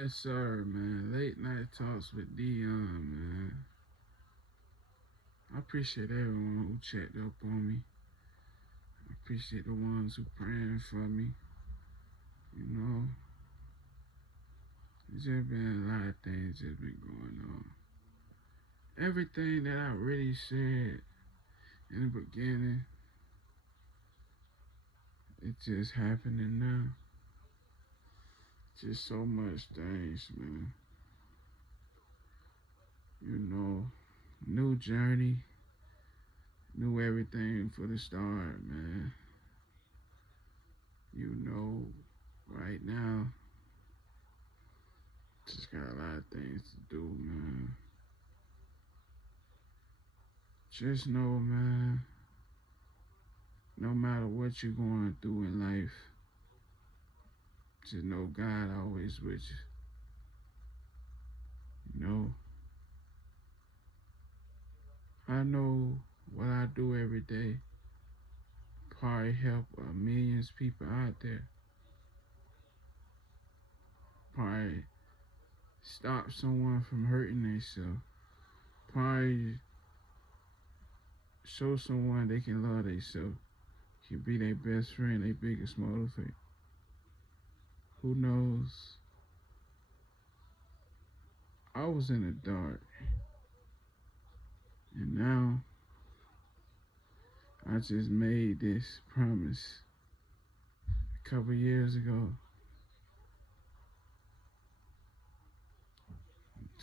Yes, sir, man. Late night talks with Dion, man. I appreciate everyone who checked up on me. I appreciate the ones who praying for me. You know, there's just been a lot of things that's been going on. Everything that I really said in the beginning, it's just happening now. Just so much things, man. You know, new journey, new everything for the start, man. You know, right now, just got a lot of things to do, man. Just know, man, no matter what you're going through in life, just know God always with you. You know, I know what I do every day probably help millions of people out there. Probably stop someone from hurting themselves. Probably show someone they can love themselves. Can be their best friend, their biggest motivator. Who knows? I was in the dark, and now I just made this promise a couple years ago,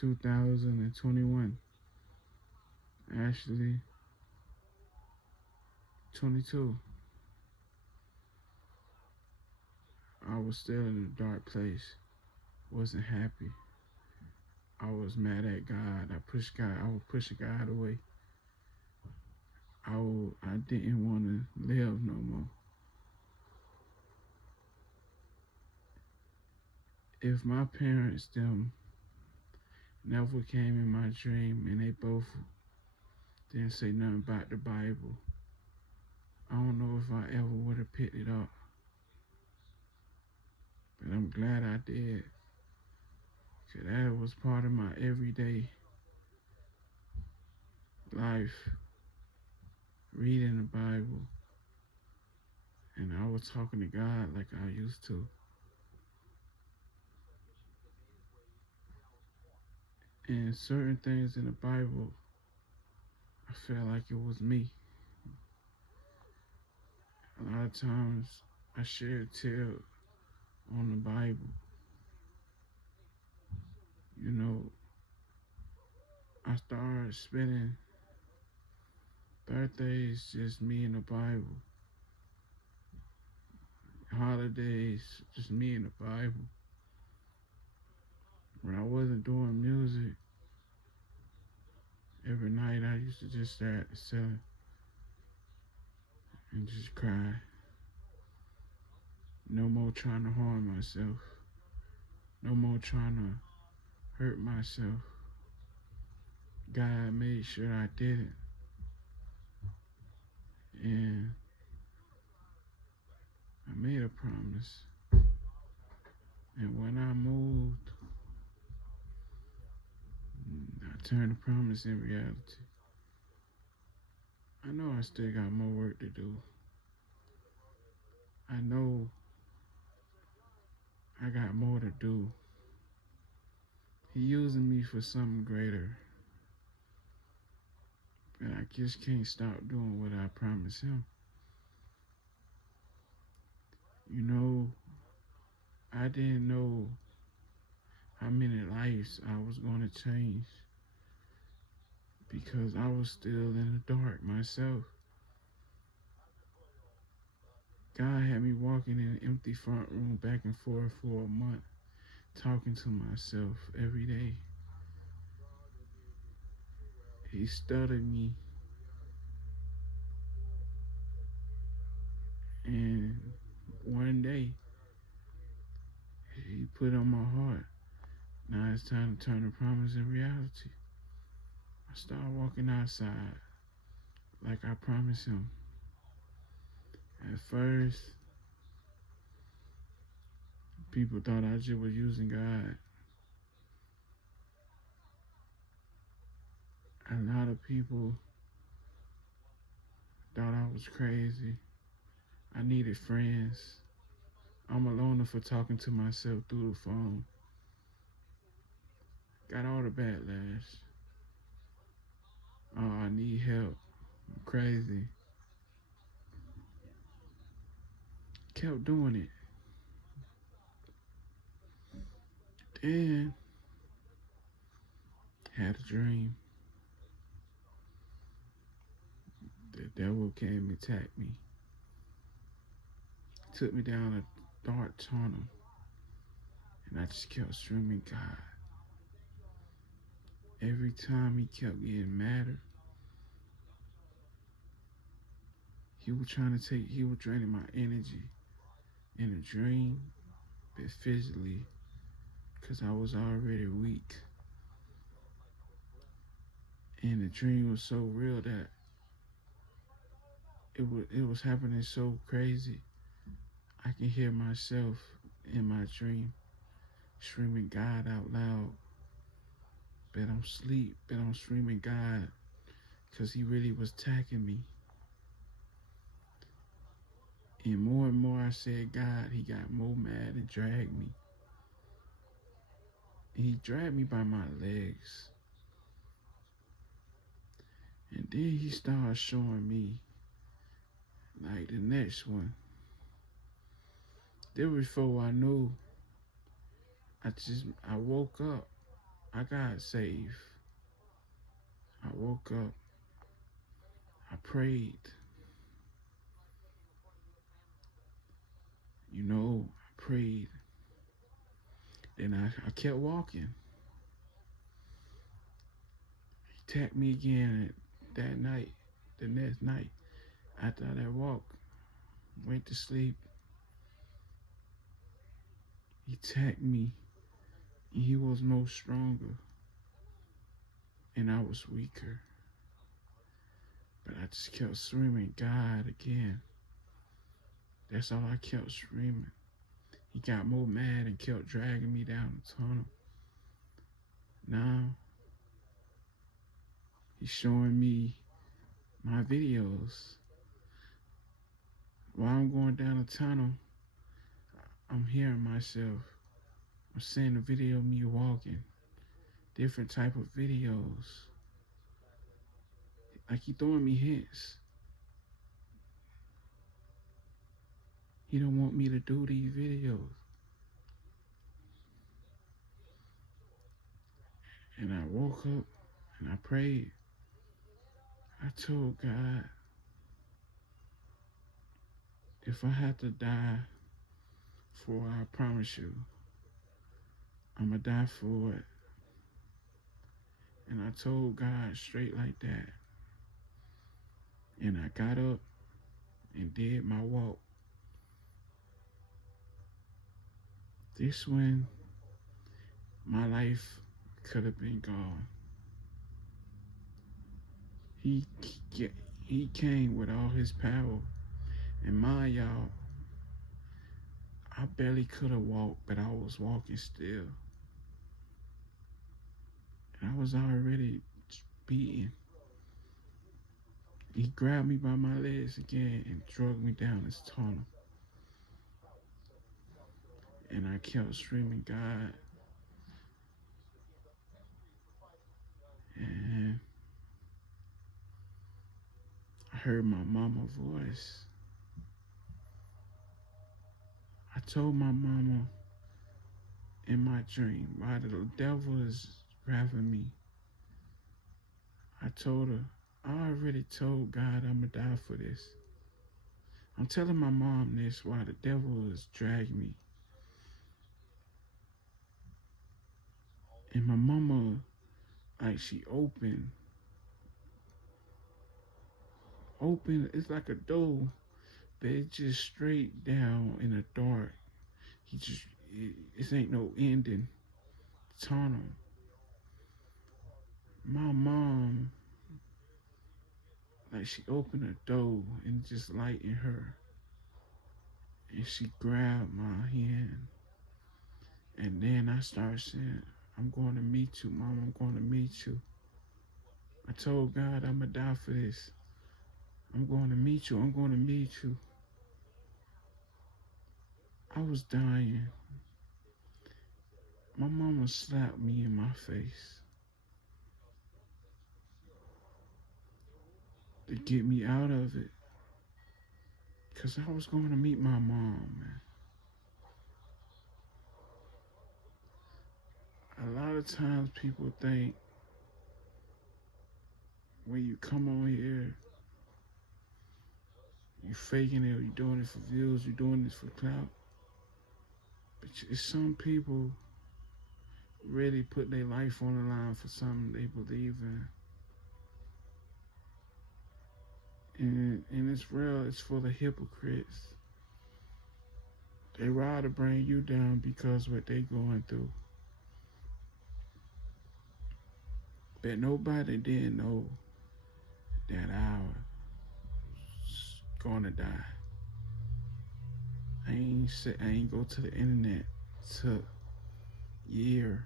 2021, actually 22. I was still in a dark place, wasn't happy. I was mad at God. I was pushing God away. I didn't want to live no more. If my parents them never came in my dream and they both didn't say nothing about the Bible, I don't know if I ever would have picked it up. But I'm glad I did. Cause that was part of my everyday life, reading the Bible. And I was talking to God like I used to. And certain things in the Bible, I felt like it was me. A lot of times I share a tale on the Bible. You know, I started spending birthdays just me and the Bible. Holidays, just me and the Bible. When I wasn't doing music, every night I used to just start selling and just cry. No more trying to harm myself. No more trying to hurt myself. God made sure I didn't. And I made a promise. And when I moved, I turned the promise in reality. I know I still got more work to do. I know I got more to do. He using me for something greater. But I just can't stop doing what I promised him. You know, I didn't know how many lives I was going to change because I was still in the dark myself. God had me walking in an empty front room back and forth for a month, talking to myself every day. He studied me, and one day he put on my heart, now it's time to turn the promise in reality. I started walking outside like I promised him. At first, people thought I just was using God. A lot of people thought I was crazy. I needed friends. I'm a loner for talking to myself through the phone. Got all the backlash. Oh, I need help. I'm crazy. Kept doing it. Then had a dream. The devil came and attacked me. Took me down a dark tunnel. And I just kept screaming God. Every time he kept getting madder, he was draining my energy in a dream, but physically, because I was already weak. And the dream was so real that it was happening so crazy. I can hear myself in my dream screaming God out loud. But I'm asleep, but I'm screaming God because he really was attacking me. And more I said God, he got more mad and dragged me. And he dragged me by my legs. And then he started showing me, like, the next one. Then before I knew, I woke up. I got saved. I woke up. I prayed. I prayed. Then I kept walking. He attacked me again that night, the next night. After that walk, went to sleep. He attacked me. And he was no stronger. And I was weaker. But I just kept screaming, God again. That's all I kept screaming. He got more mad and kept dragging me down the tunnel. Now, he's showing me my videos. While I'm going down the tunnel, I'm hearing myself. I'm seeing a video of me walking. Different type of videos. Like he throwing me hints. He don't want me to do these videos. And I woke up and I prayed. I told God, if I have to die for it, I promise you, I'm going to die for it. And I told God straight like that. And I got up and did my walk. This one, my life could have been gone. He came with all his power. And mind y'all, I barely could have walked, but I was walking still. And I was already beaten. He grabbed me by my legs again and dragged me down this tunnel. And I kept screaming, God. And I heard my mama's voice. I told my mama in my dream why the devil is grabbing me. I told her, I already told God I'm gonna die for this. I'm telling my mom this why the devil is dragging me. And my mama, like she opened, it's like a door, but it's just straight down in the dark. It ain't no ending tunnel. My mom, like she opened a door and just light in her. And she grabbed my hand. And then I started saying, I'm going to meet you, Mom, I'm going to meet you. I told God I'm going to die for this. I'm going to meet you. I'm going to meet you. I was dying. My mama slapped me in my face to get me out of it. Because I was going to meet my mom, man. A lot of times people think when you come on here, you faking it or you doing it for views, you doing this for clout. But it's some people really put their life on the line for something they believe in. And it's real, it's full of hypocrites. They rather bring you down because what they going through. But nobody did know that I was gonna die. I ain't go to the internet till year,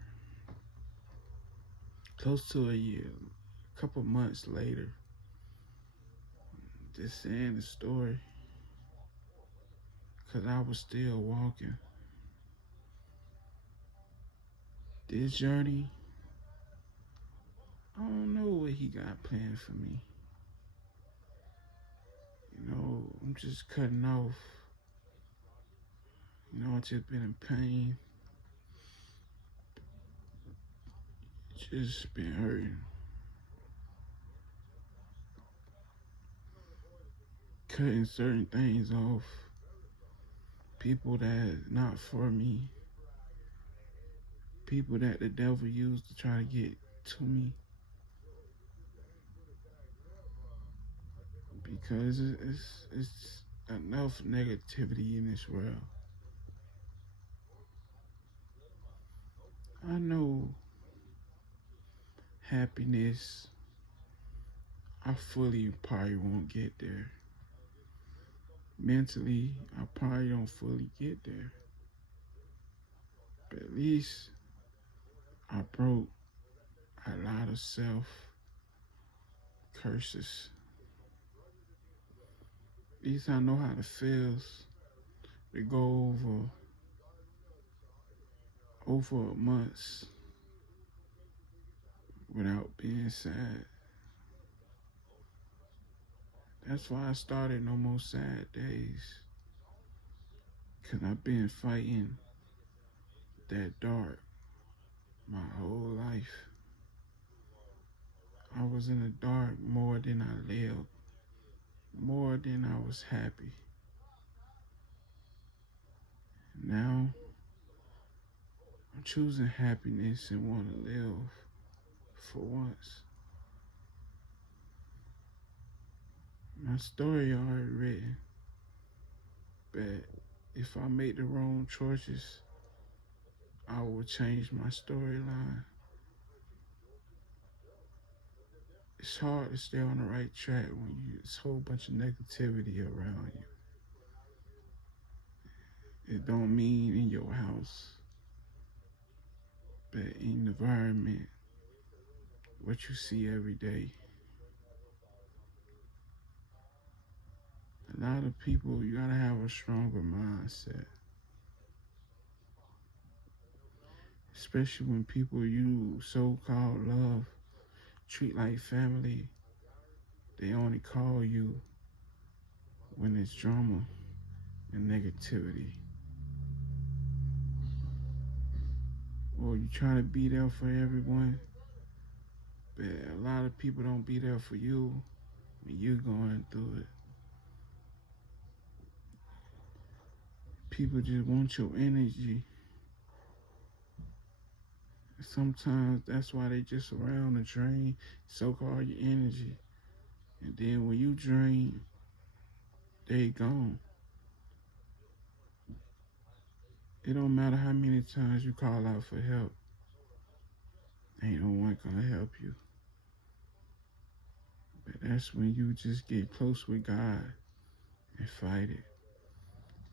close to a year, a couple months later, just saying the story, cause I was still walking. This journey, I don't know what he got planned for me. You know, I'm just cutting off. You know, I just been in pain. Just been hurting. Cutting certain things off. People that not for me. People that the devil used to try to get to me. Because it's enough negativity in this world. I know happiness, I fully probably won't get there. Mentally, I probably don't fully get there. But at least I broke a lot of self curses. At least I know how it feels to go over months without being sad. That's why I started No More Sad Days. Cause I've been fighting that dark my whole life. I was in the dark more than I lived, more than I was happy. Now, I'm choosing happiness and want to live for once. My story already written, but if I make the wrong choices, I will change my storyline. It's hard to stay on the right track when it's a whole bunch of negativity around you. It don't mean in your house, but in the environment, what you see every day. A lot of people, you gotta have a stronger mindset. Especially when people you so-called love treat like family. They only call you when it's drama and negativity. Or you try to be there for everyone, but a lot of people don't be there for you when you're going through it. People just want your energy. Sometimes that's why they just around to drain so-called your energy. And then when you drain, they gone. It don't matter how many times you call out for help. Ain't no one gonna help you. But that's when you just get close with God and fight it.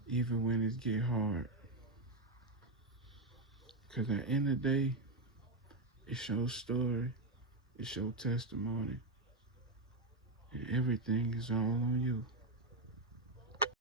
Even when it get hard. Cause at the end of the day, it's your story. It's your testimony. And everything is all on you.